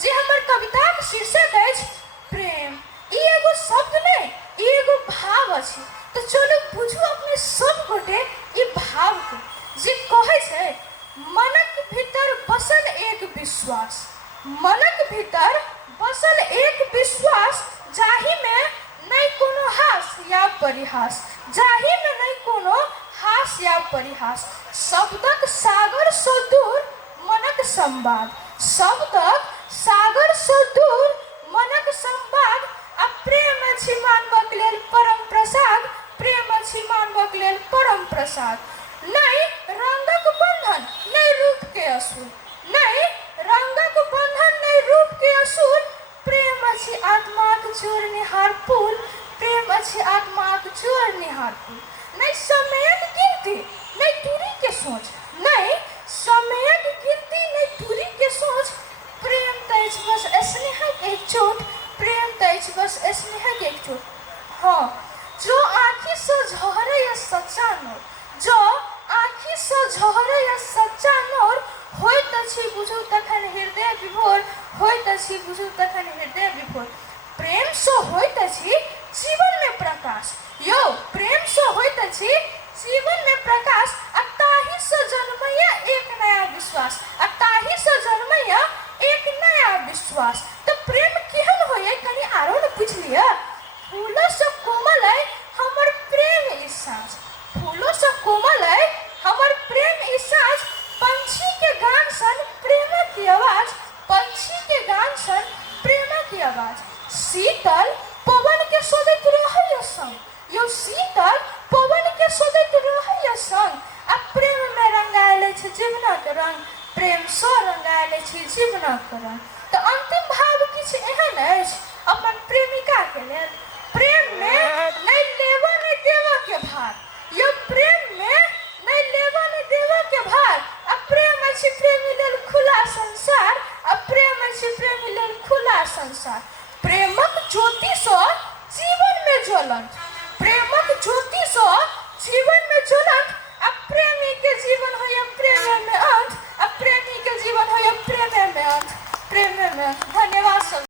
जे हमर कविताक शीर्षक अछि प्रेम। ई एगो शब्द नहीं, ई एगो भाव अछि। तो चलू बुझू अपने सब गोटे ई भाव के, जे कहै छै मनक भीतर बसल एक विश्वास, मनक भीतर बसल एक विश्वास, जाहि में नहीं कोनो हास या परिहास, जाहि में नहीं कोनो हास या परिहास। शब्दक सागर सँ दूर मनक संवाद, शब्दक सागर सँ दूर मनक संवाद। आ प्रेम अछि मानवक लेल परम प्रसाद, प्रेम अछि मानवक लेल परम प्रसाद। नहीं रंगक बंधन नहीं रूप के असूल, नहीं रंगक बंधन नहीं रूप के असूल। प्रेम अछि आत्माक जोड़निहार पुल, प्रेम अछि आत्माक जोड़निहार पुल। नहीं समयक गिनती नहीं दूरी के सोच, नहीं समयक गिनती नहीं दूरी के सोच। प्रेम तैच बस स्नेहक एक चोट, प्रेम तैच बस स्नेहक एक चोट। हाँ, जो आँखि से झहरैया सच्चा नोर, जो आँखि से झहरैया सच्चा नोर, होइत अछि बुझू तखन हृदय विभोर, होइत अछि बुझू तखन हृदय विभोर। प्रेम से होइत अछि जीवन में प्रकाश, यो प्रेम से होइत अछि जीवन में प्रकाश। आ ताहि से जन्मैया एक नया विश्वास, आ ताहि से जन्मैया एक नया विश्वास। तो प्रेम केहन होइए कनी आरो न पूछ लिया। फूलों से कोमल है हमर प्रेम ई साँझ, फूलों से कोमल है हमर प्रेम ई साँझ। पंछी के गान सन प्रेम की आवाज, पंछी के गान सन प्रेम की आवाज। शीतल पवन के सोदैत रहैया संग, यो शीतल पवन के सोदैत रहैया संग। आ प्रेम में रंगायल अछि जीवनक रंग, प्रेम सँ रंगायल अछि जीवनक रंग। तो अंतिम भाव किछ एहन अछि अपन प्रेमिका के लेल, प्रेम में नहीं लेवा नहीं देवा के भार, यो प्रेम में नहीं लेवा नहीं देवा के भार। आ प्रेम अछि प्रेमी लेल खुला संसार, आ प्रेम अछि प्रेमी लेल खुला संसार। प्रेमक ज्योति सँ जीवन में ज्वलंत, प्रेमक ज्योति सँ जीवन में ज्वलंत। आ प्रेमी के जीवन होइए प्रेम में अंत, आ प्रेमी के जीवन होइए प्रेम में अंत, प्रेम में अंत। धन्यवाद सब।